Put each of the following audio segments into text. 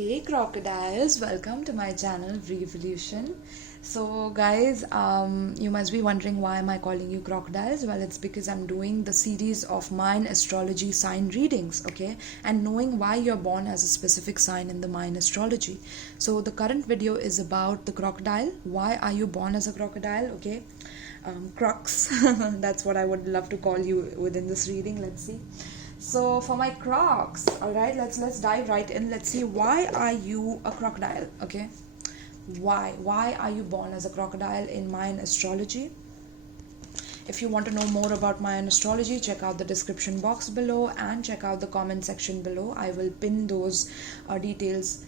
Hey crocodiles, welcome to my channel Revolution. So guys, you must be wondering why am I calling you crocodiles? Well, it's because I'm doing the series of Mayan astrology sign readings, okay? And knowing why you're born as a specific sign in the Mayan astrology. So the current video is about the crocodile. Why are you born as a crocodile, okay? Crocs, that's what I would love to call you within this reading. Let's see. So for my crocs, all right, let's dive right in. Let's see, why are you a crocodile? Okay, why are you born as a crocodile in Mayan astrology? If you want to know more about Mayan astrology, check out the description box below and check out the comment section below. I will pin those details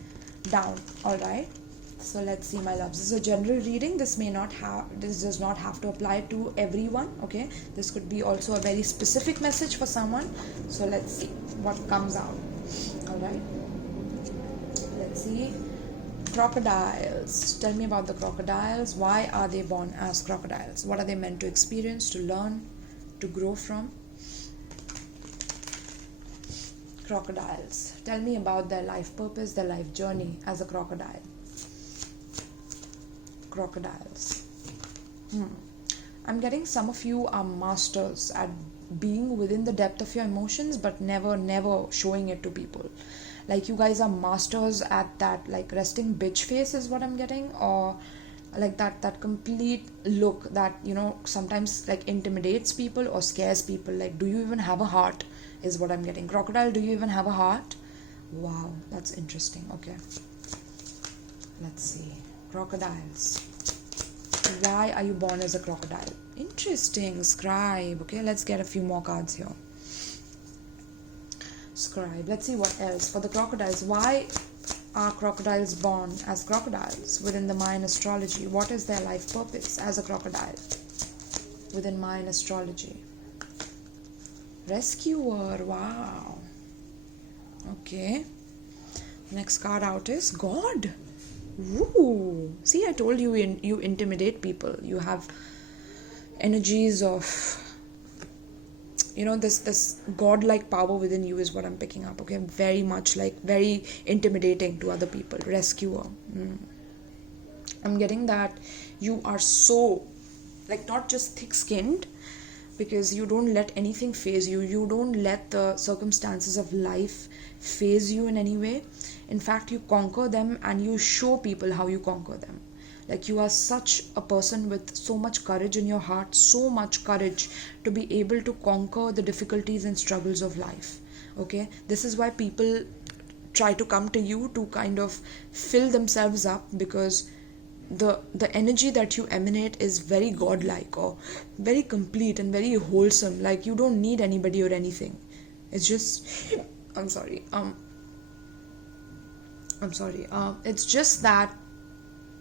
down. All right, so let's see, my loves. This is a general reading. This does not have to apply to everyone, okay? This could be also a very specific message for someone. So let's see what comes out. All right, let's see. Crocodiles, tell me about the crocodiles. Why are they born as crocodiles? What are they meant to experience, to learn, to grow from? Crocodiles, tell me about their life purpose, their life journey as a crocodile. Crocodiles. I'm getting some of you are masters at being within the depth of your emotions, but never showing it to people. Like, you guys are masters at that, like resting bitch face is what I'm getting, or like that complete look that, you know, sometimes like intimidates people or scares people. Like, do you even have a heart is what I'm getting. Crocodile, do you even have a heart? Wow, that's interesting. Okay, let's see. Crocodiles, why are you born as a crocodile? Interesting. Scribe. Okay, let's get a few more cards here. Scribe. Let's see what else for the crocodiles. Why are crocodiles born as crocodiles within the Mayan astrology? What is their life purpose as a crocodile within Mayan astrology? Rescuer. Wow. Okay, next card out is God. Ooh, see, I told you, you intimidate people. You have energies of, you know, this godlike power within you is what I'm picking up. Okay, very much like very intimidating to other people. Rescuer. I'm getting that you are so, like, not just thick-skinned, because you don't let anything phase you. You don't let the circumstances of life phase you in any way. In fact, you conquer them and you show people how you conquer them. Like, you are such a person with so much courage in your heart, so much courage to be able to conquer the difficulties and struggles of life. Okay, this is why people try to come to you to kind of fill themselves up, because the energy that you emanate is very godlike or very complete and very wholesome. Like, you don't need anybody or anything. It's just I'm sorry. It's just that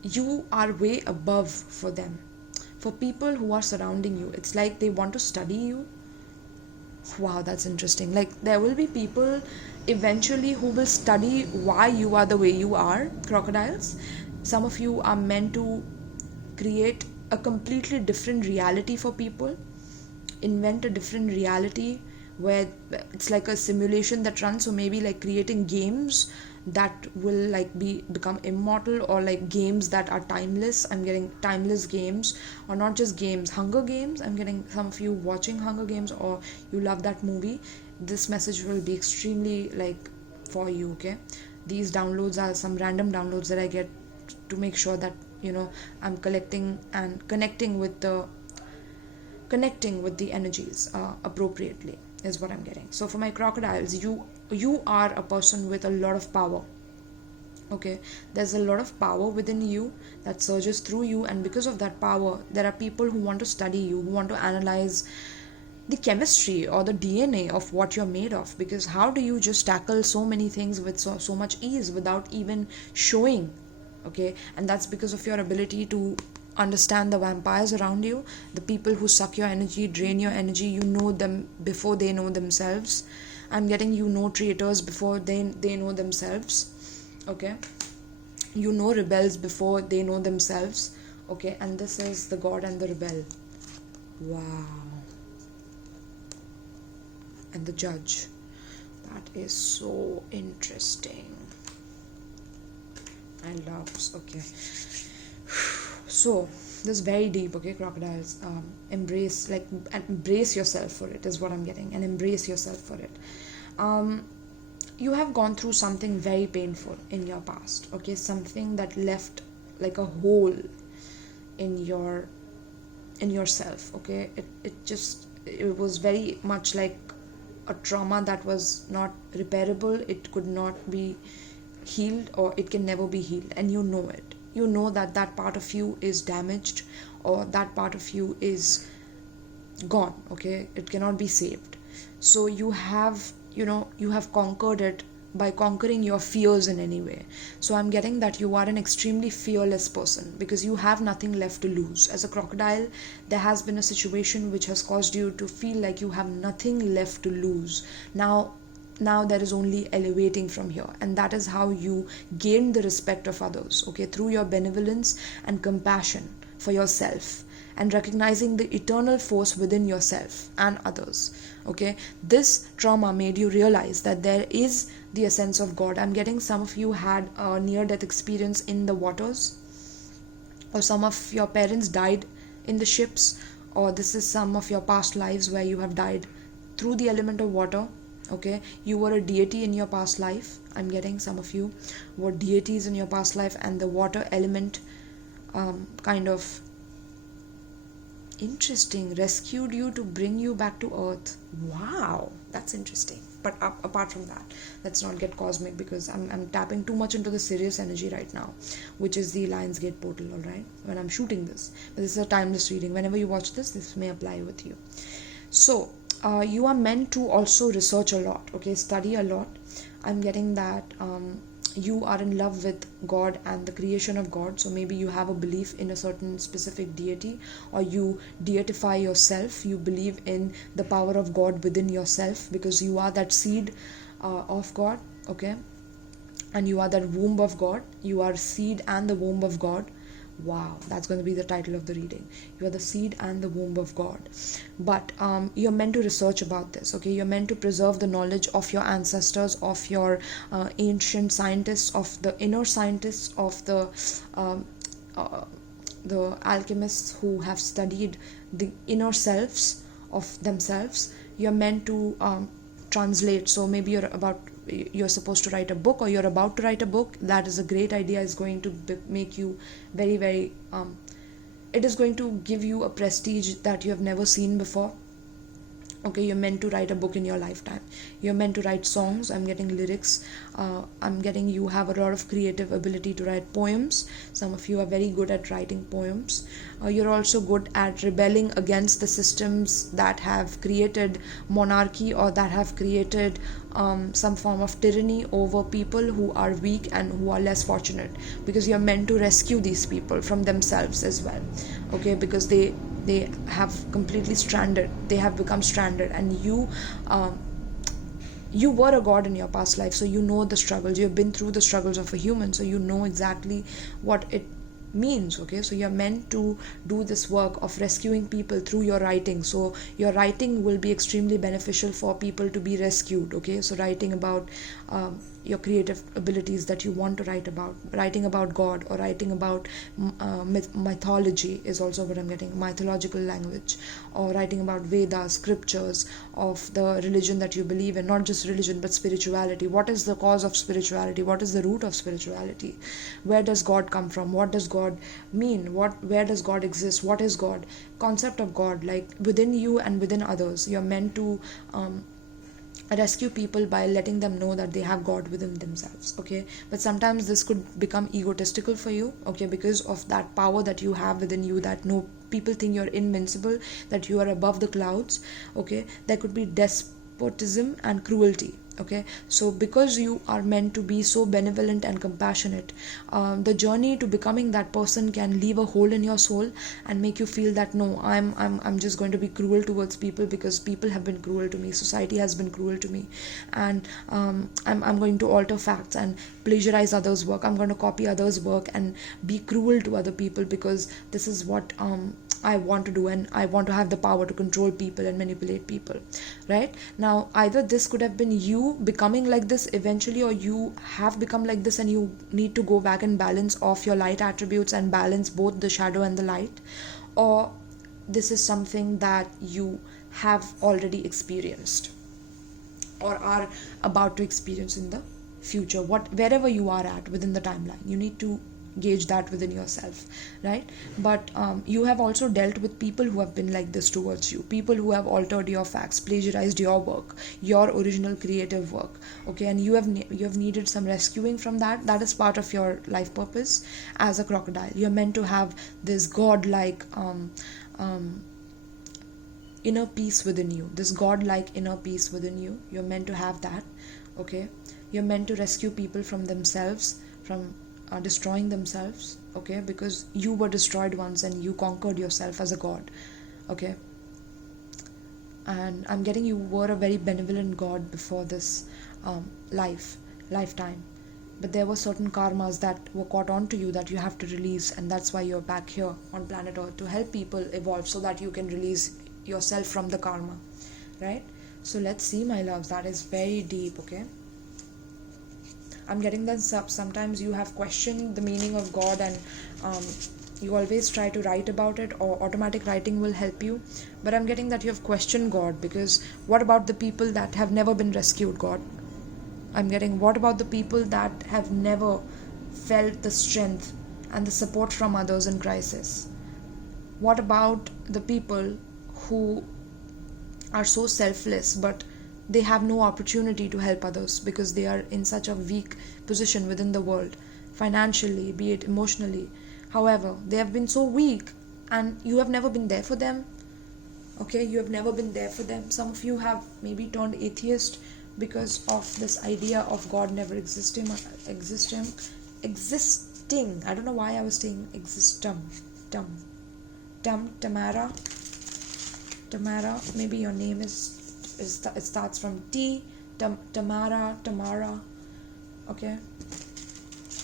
you are way above for them. For people who are surrounding you, it's like they want to study you. Wow, that's interesting. Like, there will be people eventually who will study why you are the way you are, crocodiles. Some of you are meant to create a completely different reality for people, invent a different reality where it's like a simulation that runs. So maybe like creating games that will like become immortal, or like games that are timeless. I'm getting timeless games, or not just games, Hunger Games. I'm getting some of you watching Hunger Games, or you love that movie. This message will be extremely like for you. Okay, these downloads are some random downloads that I get to make sure that, you know, I'm collecting and connecting with the energies appropriately is what I'm getting. So for my crocodiles, you are a person with a lot of power. Okay, there's a lot of power within you that surges through you, and because of that power, there are people who want to study you, who want to analyze the chemistry or the DNA of what you're made of. Because how do you just tackle so many things with so much ease without even showing? Okay, and that's because of your ability to understand the vampires around you, the people who suck your energy, drain your energy. You know them before they know themselves. I'm getting, you know, traitors before they know themselves. Okay, you know rebels before they know themselves. Okay, and this is the God and the rebel. Wow. And the judge. That is so interesting. my loves. Okay, so this is very deep. Okay, crocodiles, embrace yourself for it is what I'm getting, and embrace yourself for it. You have gone through something very painful in your past. Okay, something that left like a hole in yourself. Okay, it was very much like a trauma that was not repairable. It could not be healed, or it can never be healed, and you know it. You know that that part of you is damaged, or that part of you is gone. Okay, it cannot be saved. So you have conquered it by conquering your fears in any way. So I'm getting that you are an extremely fearless person, because you have nothing left to lose. As a crocodile, there has been a situation which has caused you to feel like you have nothing left to lose. Now there is only elevating from here, and that is how you gain the respect of others. Okay, through your benevolence and compassion for yourself, and recognizing the eternal force within yourself and others. Okay, this trauma made you realize that there is the essence of God. I'm getting some of you had a near death experience in the waters, or some of your parents died in the ships, or this is some of your past lives where you have died through the element of water. Okay, you were a deity in your past life. I'm getting some of you were deities in your past life, and the water element kind of interesting rescued you to bring you back to earth. Wow, that's interesting. But apart from that, let's not get cosmic, because I'm tapping too much into the serious energy right now, which is the Lionsgate portal. All right, when I'm shooting this, but this is a timeless reading. Whenever you watch this may apply with you. So you are meant to also research a lot. Okay, study a lot. I'm getting that you are in love with God and the creation of God. So maybe you have a belief in a certain specific deity, or you deify yourself. You believe in the power of God within yourself, because you are that seed of God. Okay, and you are that womb of God. You are seed and the womb of God. Wow, that's going to be the title of the reading. You are the seed and the womb of God. But you're meant to research about this. Okay, you're meant to preserve the knowledge of your ancestors, of your ancient scientists, of the inner scientists, of the alchemists who have studied the inner selves of themselves. You're meant to translate. So maybe you're supposed to write a book, or you're about to write a book. That is a great idea. Is going to make you very, very it is going to give you a prestige that you have never seen before. Okay, you're meant to write a book in your lifetime. You're meant to write songs. I'm getting lyrics. I'm getting you have a lot of creative ability to write poems. Some of you are very good at writing poems. You're also good at rebelling against the systems that have created monarchy, or that have created some form of tyranny over people who are weak and who are less fortunate, because you're meant to rescue these people from themselves as well. Okay, because they have completely stranded. They have become stranded, and you were a god in your past life, so you know the struggles. You've been through the struggles of a human, so you know exactly what it means. Okay, so you're meant to do this work of rescuing people through your writing. So your writing will be extremely beneficial for people to be rescued. Okay, so writing about your creative abilities that you want to write about, writing about God, or writing about mythology is also what I'm getting, mythological language, or writing about Vedas, scriptures of the religion that you believe in. Not just religion, but spirituality. What is the cause of spirituality? What is the root of spirituality? Where does God come from? What does God mean? Where does God exist? What is God? Concept of God, like within you and within others. You're meant to rescue people by letting them know that they have God within themselves. Okay, but sometimes this could become egotistical for you. Okay, because of that power that you have within you, that no people think you're invincible, that you are above the clouds. Okay, there could be despotism and cruelty. Okay, so because you are meant to be so benevolent and compassionate, the journey to becoming that person can leave a hole in your soul and make you feel that no, I'm just going to be cruel towards people because people have been cruel to me, society has been cruel to me, and I'm going to alter facts and plagiarize others' work. I'm going to copy others' work and be cruel to other people because this is what I want to do, and I want to have the power to control people and manipulate people, right? Now, either this could have been you becoming like this eventually, or you have become like this and you need to go back and balance off your light attributes and balance both the shadow and the light, or this is something that you have already experienced or are about to experience in the future. Wherever you are at within the timeline, you need to gauge that within yourself, right? But you have also dealt with people who have been like this towards you, people who have altered your facts, plagiarized your work, your original creative work, okay? And you have needed some rescuing from that. That is part of your life purpose as a crocodile. You're meant to have this godlike inner peace within you, this godlike inner peace within you. You're meant to have that, okay? You're meant to rescue people from themselves, from destroying themselves, okay? Because you were destroyed once and you conquered yourself as a god, okay? And I'm getting you were a very benevolent god before this lifetime, but there were certain karmas that were caught onto you that you have to release, and that's why you're back here on planet Earth, to help people evolve so that you can release yourself from the karma, right? So let's see, my loves. That is very deep, okay? I'm getting that sometimes you have questioned the meaning of God, and you always try to write about it, or automatic writing will help you. But I'm getting that you have questioned God, because what about the people that have never been rescued, God? I'm getting, what about the people that have never felt the strength and the support from others in crisis? What about the people who are so selfless, but they have no opportunity to help others because they are in such a weak position within the world, financially, be it emotionally? However, they have been so weak, and you have never been there for them, okay? You have never been there for them. Some of you have maybe turned atheist because of this idea of God never existing. I don't know why I was saying Tamara, maybe your name it starts from T. Tamara, okay?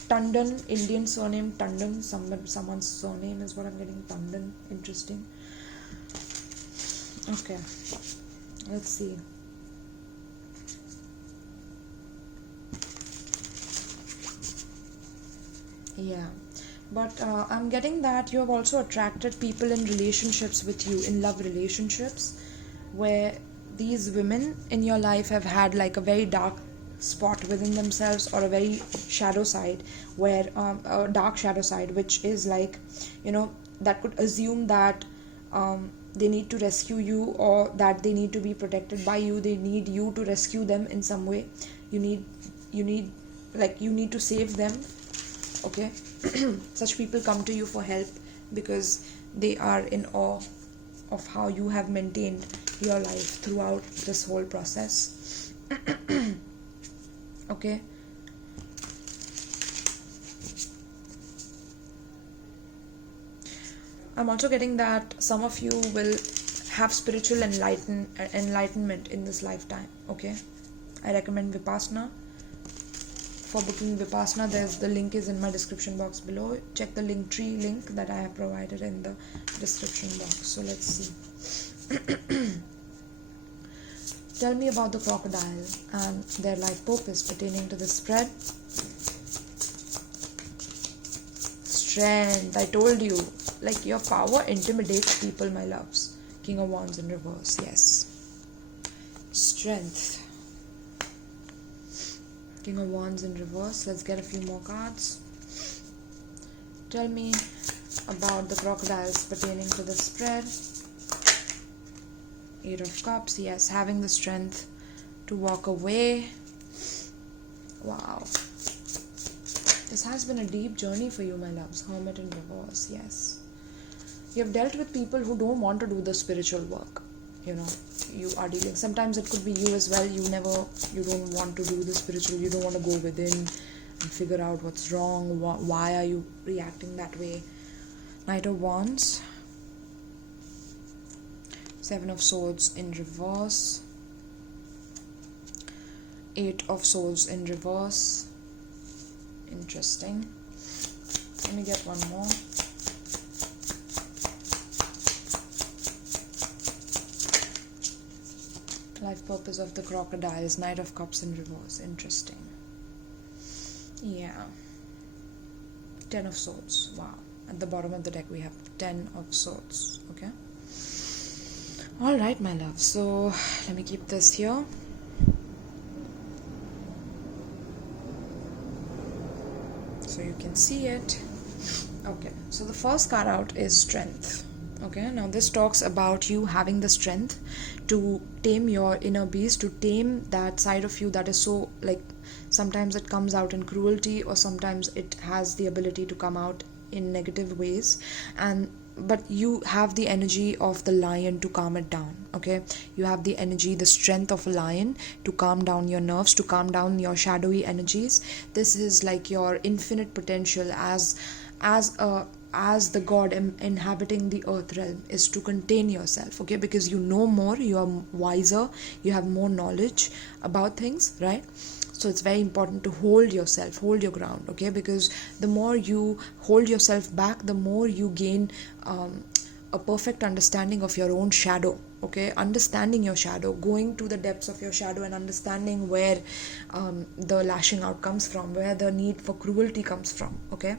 Tandon, Indian surname Tandon. Someone's surname is what I'm getting. Tandon, interesting. Okay, let's see. Yeah, but I'm getting that you have also attracted people in relationships with you, in love relationships, where these women in your life have had like a very dark spot within themselves, or a very shadow side, where a dark shadow side, which is like, that could assume that they need to rescue you, or that they need to be protected by you. They need you to rescue them in some way. You need to save them, okay? Such people come to you for help because they are in awe of how you have maintained your life throughout this whole process. Okay? I'm also getting that some of you will have spiritual enlightenment in this lifetime, okay? I recommend Vipassana. For booking Vipassana, the link is in my description box below. Check the Linktree link that I have provided in the description box. So let's see. Tell me about the crocodile and their life purpose pertaining to the spread. Strength. I told you, like, your power intimidates people, my loves. King of Wands in reverse, yes. Strength. King of Wands in reverse. Let's get a few more cards. Tell me about the crocodiles pertaining to the spread. Eight of Cups. Yes, having the strength to walk away. Wow. This has been a deep journey for you, my loves. Hermit in reverse. Yes. You have dealt with people who don't want to do the spiritual work. You are dealing, sometimes it could be you as well. You don't want to do the spiritual. You don't want to go within and figure out what's wrong. Why are you reacting that way? Knight of Wands. Seven of Swords in reverse. Eight of Swords in reverse. Interesting. Let me get one more. Life purpose of the crocodile is Knight of Cups in reverse. Interesting. Yeah. 10 of Swords. Wow. At the bottom of the deck we have 10 of Swords. Okay. Alright, my love. So let me keep this here. So you can see it. Okay. So the first card out is Strength. Okay, now this talks about you having the strength to tame your inner beast, to tame that side of you that is so, like, sometimes it comes out in cruelty, or sometimes it has the ability to come out in negative ways, but you have the energy of the lion to calm it down. Okay, you have the energy, the strength of a lion to calm down your nerves, to calm down your shadowy energies. This is like your infinite potential as the god inhabiting the earth realm, is to contain yourself. Okay, because you know more, you are wiser, you have more knowledge about things, right? So it's very important to hold yourself, hold your ground. Okay, because the more you hold yourself back, the more you gain a perfect understanding of your own shadow. Okay, understanding your shadow, going to the depths of your shadow and understanding where the lashing out comes from, where the need for cruelty comes from. Okay,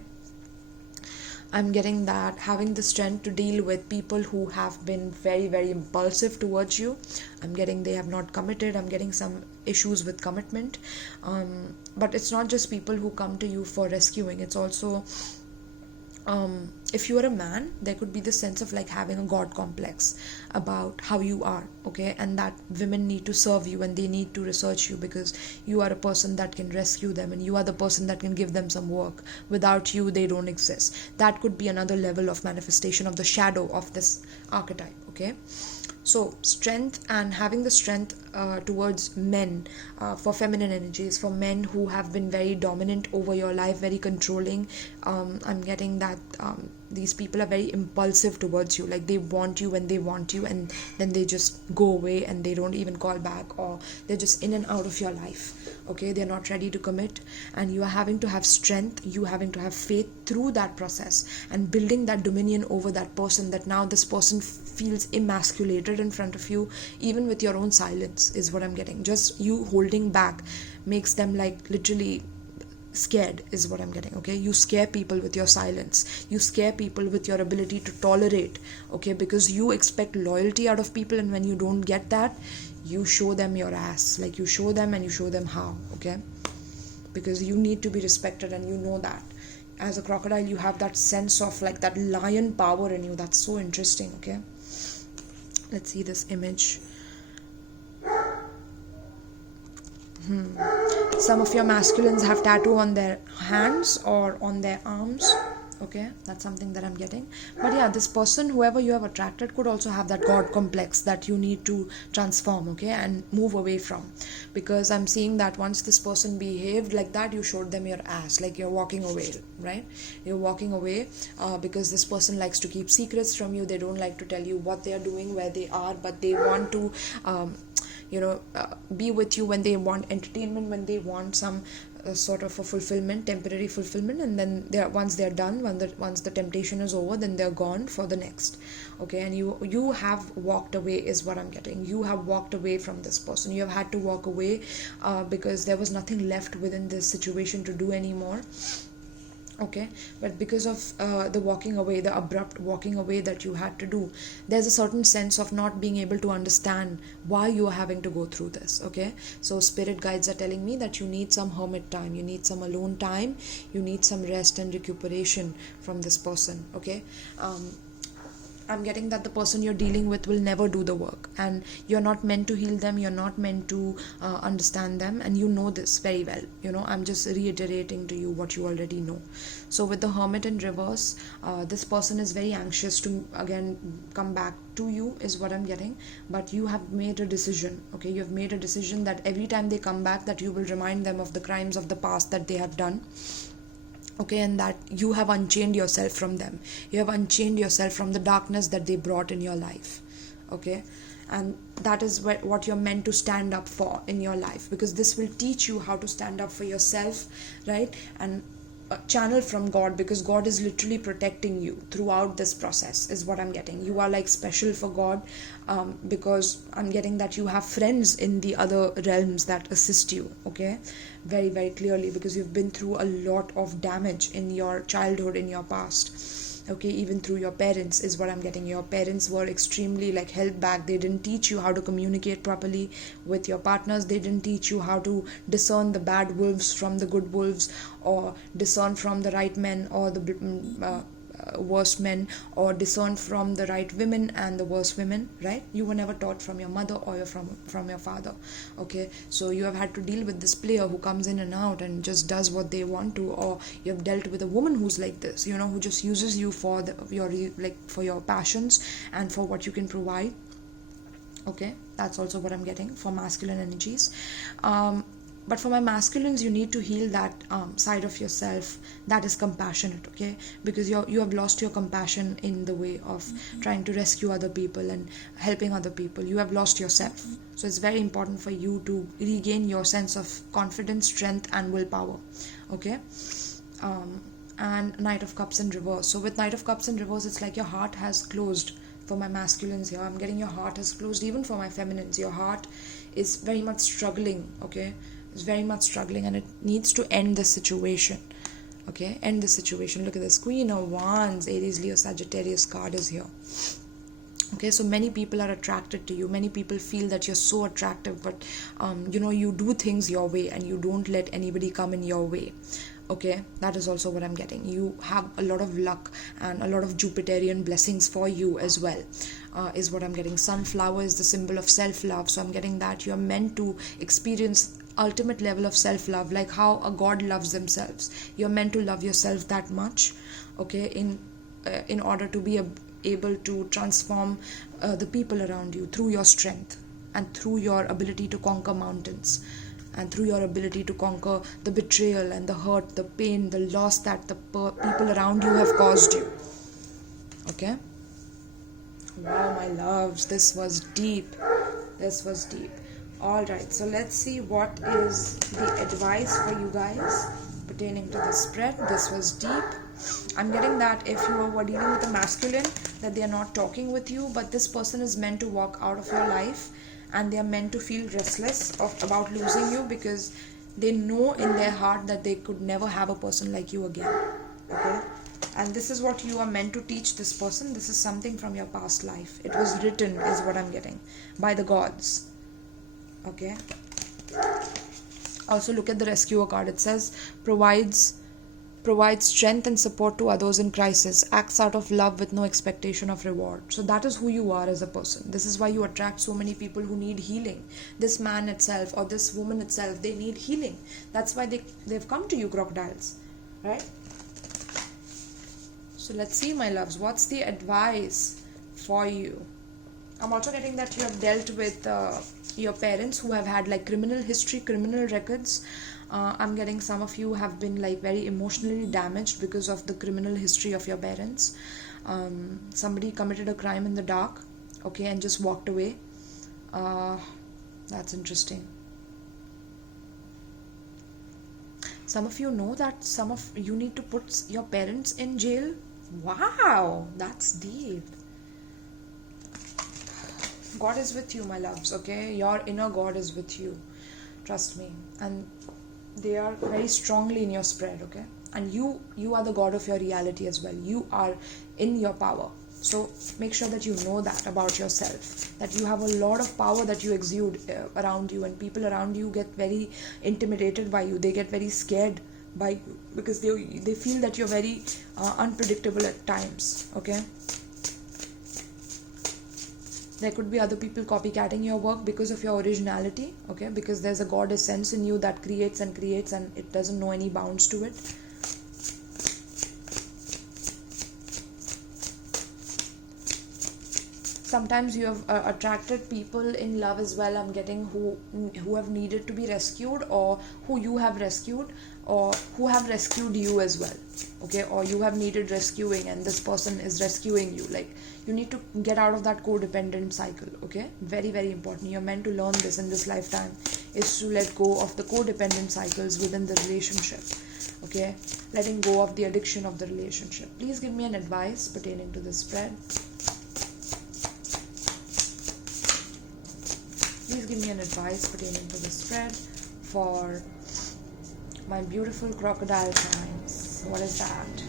I'm getting that having the strength to deal with people who have been very, very impulsive towards you. I'm getting they have not committed. I'm getting some issues with commitment. But it's not just people who come to you for rescuing. It's also, if you are a man, there could be this sense of like having a god complex about how you are. Okay, and that women need to serve you and they need to research you because you are a person that can rescue them and you are the person that can give them some work. Without you, they don't exist. That could be another level of manifestation of the shadow of this archetype. Okay, so strength, and having the strength towards men, for feminine energies, for men who have been very dominant over your life, very controlling. I'm getting that these people are very impulsive towards you, like they want you when they want you, and then they just go away and they don't even call back, or they're just in and out of your life. Okay, they're not ready to commit, and you are having to have strength, you having to have faith through that process and building that dominion over that person, that now this person feels emasculated in front of you, even with your own silence, is what I'm getting. Just you holding back makes them like literally scared, is what I'm getting. Okay, you scare people with your silence, you scare people with your ability to tolerate. Okay, because you expect loyalty out of people, and when you don't get that, you show them your ass. Like you show them, and you show them how. Okay, because you need to be respected, and you know that as a crocodile you have that sense of like that lion power in you. That's so interesting. Okay, let's see this image. Some of your masculines have tattoo on their hands or on their arms. Okay, that's something that I'm getting. But yeah, this person, whoever you have attracted, could also have that god complex that you need to transform. Okay, and move away from, because I'm seeing that once this person behaved like that, you showed them your ass, like you're walking away, right? You're walking away because this person likes to keep secrets from you. They don't like to tell you what they are doing, where they are, but they want to be with you when they want entertainment, when they want some sort of a fulfillment, temporary fulfillment, and then once they're done, once the temptation is over, then they're gone for the next. Okay, and you have walked away, is what I'm getting. You have walked away from this person. You have had to walk away because there was nothing left within this situation to do anymore. Okay, but because of the walking away, the abrupt walking away that you had to do, there's a certain sense of not being able to understand why you are having to go through this. Okay, so spirit guides are telling me that you need some hermit time, you need some alone time, you need some rest and recuperation from this person. Okay, I'm getting that the person you're dealing with will never do the work, and you're not meant to heal them, you're not meant to understand them, and you know this very well. I'm just reiterating to you what you already know. So with the hermit in reverse, this person is very anxious to again come back to you, is what I'm getting. But you have made a decision. Okay, you have made a decision that every time they come back, that you will remind them of the crimes of the past that they have done. Okay, and that you have unchained yourself from them. You have unchained yourself from the darkness that they brought in your life. Okay, and that is what you're meant to stand up for in your life, because this will teach you how to stand up for yourself, right? And channel from God, because God is literally protecting you throughout this process, is what I'm getting. You are like special for God, because I'm getting that you have friends in the other realms that assist you, okay, very very clearly, because you've been through a lot of damage in your childhood, in your past, okay, even through your parents, is what I'm getting. Your parents were extremely like held back. They didn't teach you how to communicate properly with your partners. They didn't teach you how to discern the bad wolves from the good wolves, or discern from the right men or the worst men, or discern from the right women and the worst women, right? You were never taught from your mother or from your father, okay? So you have had to deal with this player who comes in and out and just does what they want to, or you have dealt with a woman who's like this, you know, who just uses you for for your passions and for what you can provide, okay? That's also what I'm getting for masculine energies. But for my masculines, you need to heal that side of yourself that is compassionate, okay? Because you have lost your compassion in the way of trying to rescue other people and helping other people. You have lost yourself. So it's very important for you to regain your sense of confidence, strength, and willpower, okay? And Knight of Cups in reverse. So with Knight of Cups in reverse, it's like your heart has closed. For my masculines here, I'm getting your heart has closed. Even for my feminines, your heart is very much struggling, okay? It's very much struggling, and it needs to end this situation, okay? End this situation. Look at this, Queen of Wands, Aries, Leo, Sagittarius card is here, okay? So many people are attracted to you. Many people feel that you're so attractive, but you know, you do things your way and you don't let anybody come in your way, okay? That is also what I'm getting. You have a lot of luck and a lot of Jupiterian blessings for you as well, is what I'm getting. Sunflower is the symbol of self-love, so I'm getting that you're meant to experience ultimate level of self-love, like how a god loves themselves. You're meant to love yourself that much, okay, in order to be able to transform the people around you through your strength and through your ability to conquer mountains, and through your ability to conquer the betrayal and the hurt, the pain, the loss that the people around you have caused you, okay? Wow, my loves, this was deep. All right, so let's see what is the advice for you guys pertaining to the spread. This was deep. I'm getting that if you were dealing with a masculine, that they are not talking with you, but this person is meant to walk out of your life, and they are meant to feel restless about losing you, because they know in their heart that they could never have a person like you again, okay? And this is what you are meant to teach this person. This is something from your past life. It was written, is what I'm getting, by the gods, okay? Also look at the rescuer card. It says provides strength and support to others in crisis, acts out of love with no expectation of reward. So that is who you are as a person. This is why you attract so many people who need healing. This man itself or this woman itself, they need healing. That's why they've come to you, crocodiles, right? So let's see, my loves, what's the advice for you? I'm also getting that you have dealt with your parents who have had like criminal history, criminal records. I'm getting some of you have been like very emotionally damaged because of the criminal history of your parents. Somebody committed a crime in the dark, okay, and just walked away. That's interesting. Some of you know that some of you need to put your parents in jail. Wow, that's deep. God is with you, my loves, okay? Your inner God is with you. Trust me. And they are very strongly in your spread, okay? And you are the God of your reality as well. You are in your power. So make sure that you know that about yourself, that you have a lot of power that you exude around you, and people around you get very intimidated by you. They get very scared by you because they feel that you're very unpredictable at times, okay? There could be other people copycatting your work because of your originality, okay? Because there's a God essence in you that creates and creates, and it doesn't know any bounds to it. Sometimes you have attracted people in love as well, I'm getting, who have needed to be rescued, or who you have rescued, or who have rescued you as well, okay? Or you have needed rescuing and this person is rescuing you. Like, you need to get out of that codependent cycle, okay? Very, very important. You're meant to learn this in this lifetime. is to let go of the codependent cycles within the relationship. Okay, letting go of the addiction of the relationship. Please give me an advice pertaining to this spread. Please give me an advice pertaining to this spread for my beautiful crocodile signs. What is that?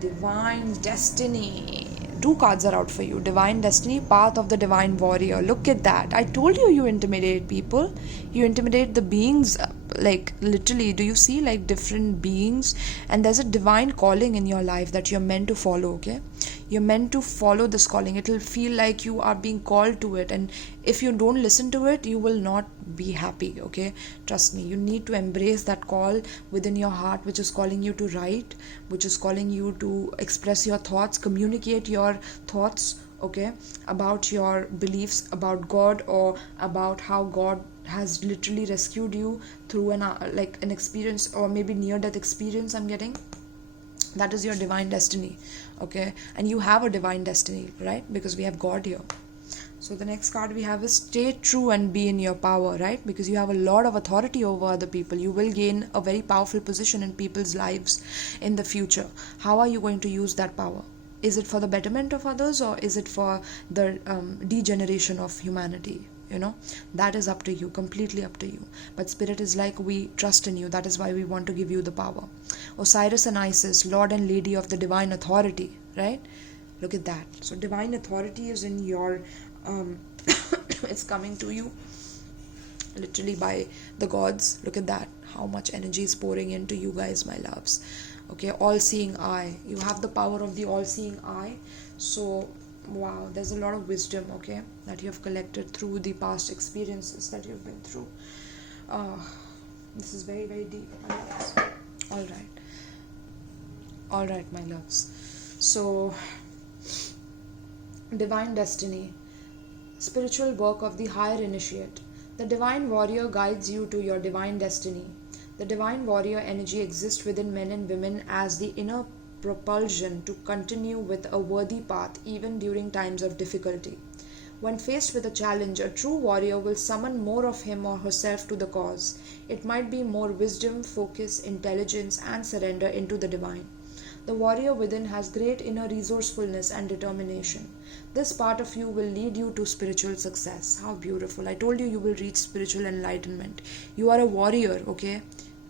Divine Destiny. 2 cards are out for you. Divine Destiny, Path of the Divine Warrior. Look at that. I told you, you intimidate people. You intimidate the beings, like literally. Do you see like different beings? And there's a divine calling in your life that you're meant to follow, okay? You're meant to follow this calling. It'll feel like you are being called to it. And if you don't listen to it, you will not be happy, okay? Trust me. You need to embrace that call within your heart, which is calling you to write, which is calling you to express your thoughts, communicate your thoughts, okay, about your beliefs about God, or about how God has literally rescued you through an experience, or maybe near death experience. I'm getting that is your divine destiny, okay? And you have a divine destiny, right? Because we have God here. So the next card we have is stay true and be in your power, right? Because you have a lot of authority over other people. You will gain a very powerful position in people's lives in the future. How are you going to use that power? Is it for the betterment of others, or is it for the degeneration of humanity? You know, that is up to you, completely up to you. But Spirit is like, we trust in you. That is why we want to give you the power. Osiris and Isis, Lord and Lady of the Divine Authority, right? Look at that. So divine authority is in your it's coming to you literally by the gods. Look at that, how much energy is pouring into you guys, my loves. Okay, all-seeing eye. You have the power of the all-seeing eye. So wow, there's a lot of wisdom, okay, that you have collected through the past experiences that you've been through. This is very, very deep, my loves. All right, my loves. So divine destiny, spiritual work of the higher initiate. The divine warrior guides you to your divine destiny. The divine warrior energy exists within men and women as the inner propulsion to continue with a worthy path even during times of difficulty. When faced with a challenge, a true warrior will summon more of him or herself to the cause. It might be more wisdom, focus, intelligence, and surrender into the divine. The warrior within has great inner resourcefulness and determination. This part of you will lead you to spiritual success. How beautiful. I told you, you will reach spiritual enlightenment. You are a warrior, okay?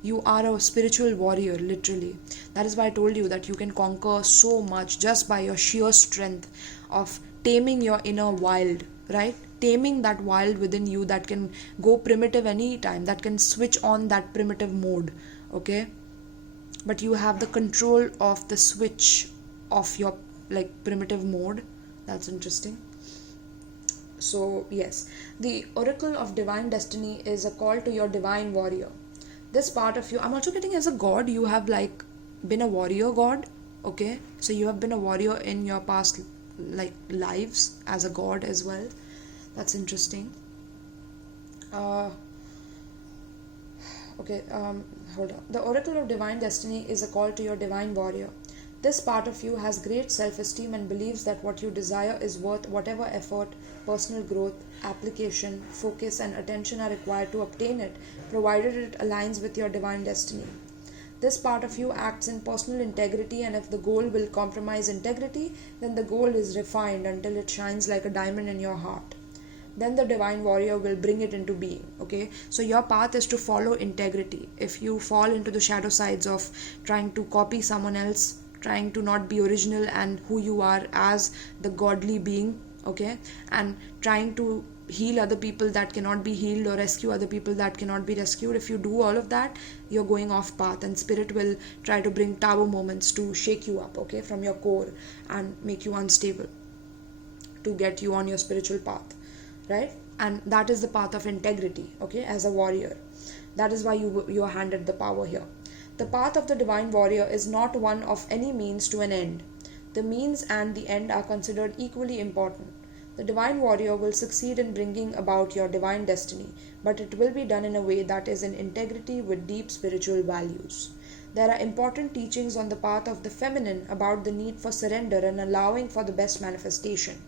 You are a spiritual warrior, literally. That is why I told you that you can conquer so much just by your sheer strength of taming your inner wild, right? Taming that wild within you that can go primitive anytime, that can switch on that primitive mode, okay? But you have the control of the switch of your primitive mode. That's interesting. So yes, the oracle of divine destiny is a call to your divine warrior. This part of you, I'm also getting as a god, you have been a warrior god, okay? So you have been a warrior in your past lives as a god as well. That's interesting. Hold on. The oracle of divine destiny is a call to your divine warrior. This part of you has great self-esteem and believes that what you desire is worth whatever effort, personal growth, application, focus, and attention are required to obtain it, provided it aligns with your divine destiny. This part of you acts in personal integrity, and if the goal will compromise integrity, then the goal is refined until it shines like a diamond in your heart. Then the divine warrior will bring it into being, okay? So your path is to follow integrity. If you fall into the shadow sides of trying to copy someone else, trying to not be original and who you are as the godly being, okay, and trying to heal other people that cannot be healed or rescue other people that cannot be rescued, if you do all of that, you're going off path, and spirit will try to bring tower moments to shake you up, okay, from your core and make you unstable to get you on your spiritual path, right? And that is the path of integrity, okay, as a warrior. That is why you are handed the power here. The path of the divine warrior is not one of any means to an end. The means and the end are considered equally important. The divine warrior will succeed in bringing about your divine destiny, but it will be done in a way that is in integrity with deep spiritual values. There are important teachings on the path of the feminine about the need for surrender and allowing for the best manifestation.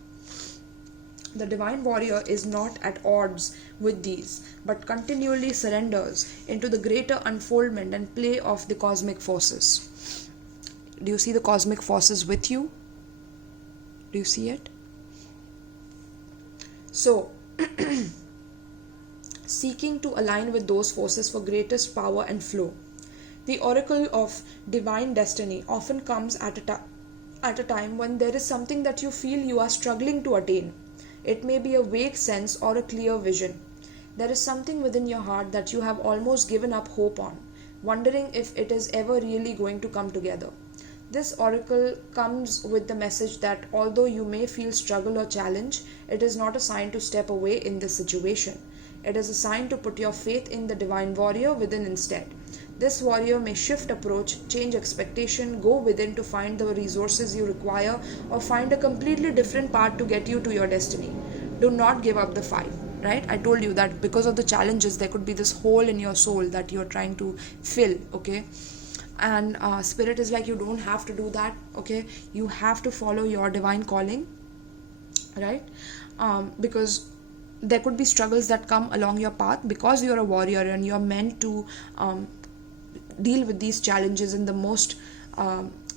The divine warrior is not at odds with these, but continually surrenders into the greater unfoldment and play of the cosmic forces. Do you see the cosmic forces with you? Do you see it? So, seeking to align with those forces for greatest power and flow. The oracle of divine destiny often comes at a time when there is something that you feel you are struggling to attain. It may be a vague sense or a clear vision. There is something within your heart that you have almost given up hope on, wondering if it is ever really going to come together. This oracle comes with the message that although you may feel struggle or challenge, it is not a sign to step away in this situation. It is a sign to put your faith in the divine warrior within instead. This warrior may shift approach, change expectation, go within to find the resources you require, or find a completely different path to get you to your destiny. Do not give up the fight, right? I told you that because of the challenges, there could be this hole in your soul that you're trying to fill, okay? And spirit is like, you don't have to do that, okay? You have to follow your divine calling, right? Because there could be struggles that come along your path because you're a warrior and you're meant to deal with these challenges in the most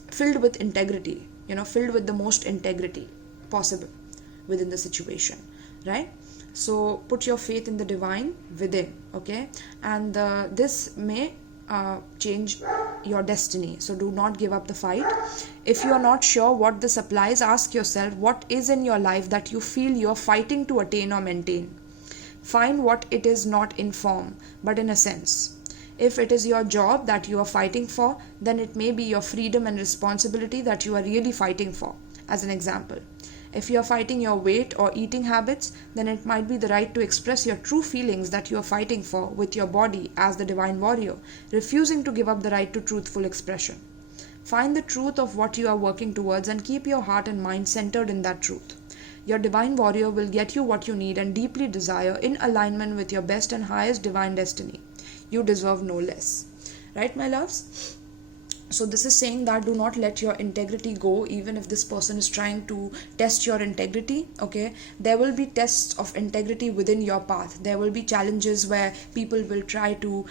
filled with integrity, filled with the most integrity possible within the situation, right? So put your faith in the divine within, okay? And this may change your destiny. So do not give up the fight. If you are not sure what this applies, ask yourself what is in your life that you feel you are fighting to attain or maintain. Find what it is, not in form but in a sense. If it is your job that you are fighting for, then it may be your freedom and responsibility that you are really fighting for. As an example, if you are fighting your weight or eating habits, then it might be the right to express your true feelings that you are fighting for with your body as the divine warrior, refusing to give up the right to truthful expression. Find the truth of what you are working towards and keep your heart and mind centered in that truth. Your divine warrior will get you what you need and deeply desire in alignment with your best and highest divine destiny. You deserve no less. Right, my loves? So this is saying that do not let your integrity go, even if this person is trying to test your integrity, okay? There will be tests of integrity within your path. There will be challenges where people will try to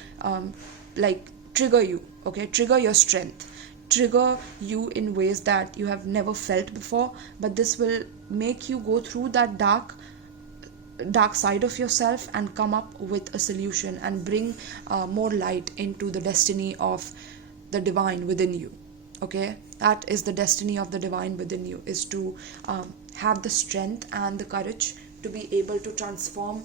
trigger you, okay? Trigger your strength. Trigger you in ways that you have never felt before, but this will make you go through that dark side of yourself and come up with a solution and bring more light into the destiny of the divine within you, okay? That is the destiny of the divine within you, is to have the strength and the courage to be able to transform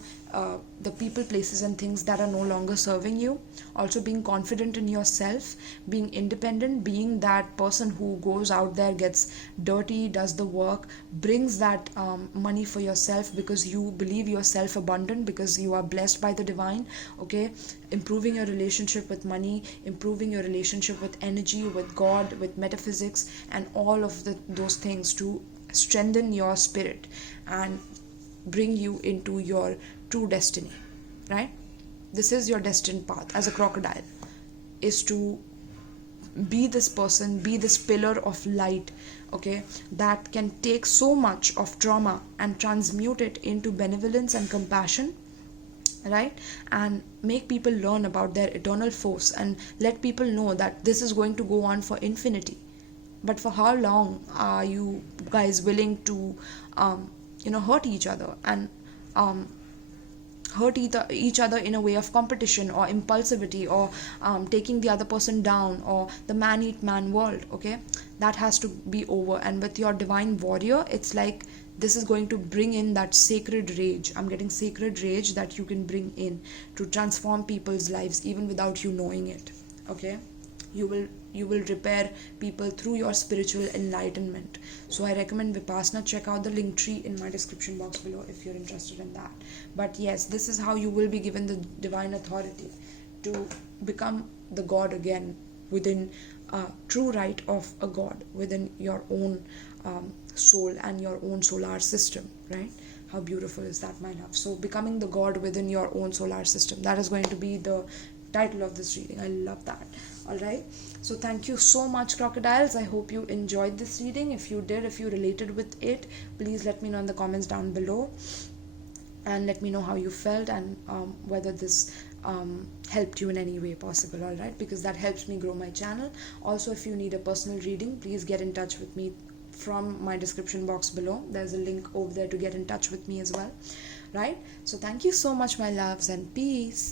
the people, places and things that are no longer serving you. Also being confident in yourself, being independent, being that person who goes out there, gets dirty, does the work, brings that money for yourself because you believe you're self-abundant, because you are blessed by the divine, okay? Improving your relationship with money, improving your relationship with energy, with God, with metaphysics, and all of those things to strengthen your spirit and bring you into your true destiny, right? This is your destined path as a crocodile, is to be this person, be this pillar of light, okay, that can take so much of trauma and transmute it into benevolence and compassion, right? And make people learn about their eternal force and let people know that this is going to go on for infinity. But for how long are you guys willing to hurt each other and hurt each other in a way of competition or impulsivity or taking the other person down, or the man eat man world, okay? That has to be over. And with your divine warrior, it's like this is going to bring in that sacred rage. I'm getting sacred rage that you can bring in to transform people's lives even without you knowing it, okay? You will repair people through your spiritual enlightenment. So I recommend Vipassana. Check out the link tree in my description box below if you're interested in that. But yes, this is how you will be given the divine authority to become the God again within true right of a God within your own soul and your own solar system, right? How beautiful is that, my love? So becoming the God within your own solar system, that is going to be the title of this reading. I love that. All right, so thank you so much, crocodiles. I hope you enjoyed this reading. If you did, if you related with it, please let me know in the comments down below, and let me know how you felt, and whether this helped you in any way possible. All right, because that helps me grow my channel. Also, if you need a personal reading, please get in touch with me from my description box below. There's a link over there to get in touch with me as well. Right, so thank you so much, my loves, and peace.